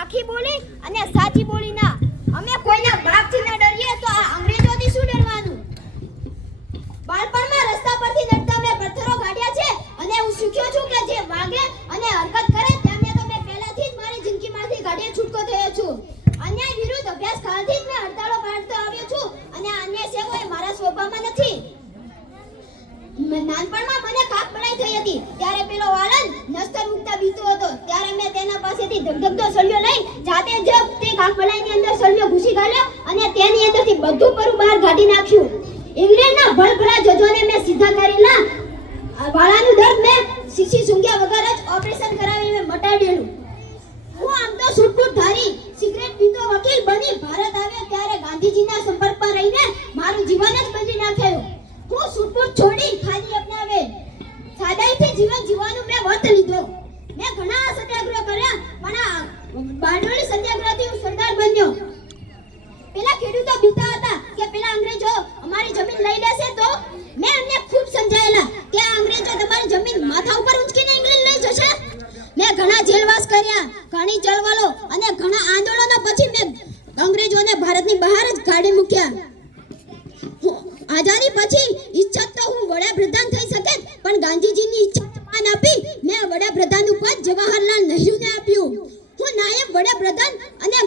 આખી બોલી અને સાચી બોલી ના. અમે કોઈના બાપથી ન ડરીએ તો આ અંગ્રેજોથી શું ડરવાનું? બાળપણમાં રસ્તા પરથી લડતા મેં પથ્થરો કાઢ્યા છે અને હું શીખ્યો છું કે જે વાગે અને હરકત કરે તેમને તો મેં પહેલાથી જ મારી જિંદગીમાંથી કાઢી છૂટકો થયો છું. અન્યાય વિરુદ્ધ અભ્યાસ કાળથી જ મેં હડતાળો પાડતો આવ્યો છું અને અન્યાય સેવો એ મારા સ્વભાવમાં નથી. નાનપણમાં મને કાક પડાઈ થઈ હતી ત્યારે પેલો વાળંદ નસ્તર મુકતા બીતો હતો ત્યારે મેં તેના પાસેથી ધગધગતો સળિયો લઈ જાતે જ તે કાક પડાઈની અંદર સળિયો ઘૂસી ગાળ્યો અને તેની અંદરથી બધું પરું બહાર કાઢી નાખ્યું. ઇંગ્લેન્ડના ભળભળા જજોને મેં સીધા કરેલા વાળાનું દર્દ મેં શીશી સૂંઘ્યા વગર જ ઓપરેશન કરાવીને મેં મટાડેલું. હું આમ તો છૂટકૂટ ધારી સિગરેટ પીતો વકીલ બની ભારત આવ્યો ત્યારે ગાંધીજીના સંપર્કમાં રહીને મારું જીવન જ બદલી નાખ્યું. હું છૂટકૂટ છોડી ખાલી અપનાવે સાદાઈથી જીવન જીવવાનું મેં વર્ત લીધો. મેં ઘણા સત્યાગ્રહ કર્યા પણ બારડોલી સત્યાગ્રહથી હું સરદાર બન્યો. પેલા ખેડૂતો બીતા હતા કે પેલા અંગ્રેજો અમારી જમીન લઈ લેશે તો મેં એમને ખૂબ સમજાયેલા કે આ અંગ્રેજો તમારી જમીન માથા ઉપર ઊંચકીને ઇંગ્લેન્ડ લઈ જશે. મેં ઘણા જેલવાસ કર્યા, ઘણી ચળવળો અને ઘણા આંદોલનો પછી મેં અંગ્રેજોને ભારતની બહાર જ કાઢી મૂક્યા. આઝાદી પછી ઈચ્છા તો હું વડાપ્રધાન થઈ શકે પણ ગાંધીજીની ઈચ્છા માન આપી મેં વડાપ્રધાનનું પદ જવાહરલાલ નહેરુને આપ્યું. હું નાયબ વડાપ્રધાન અને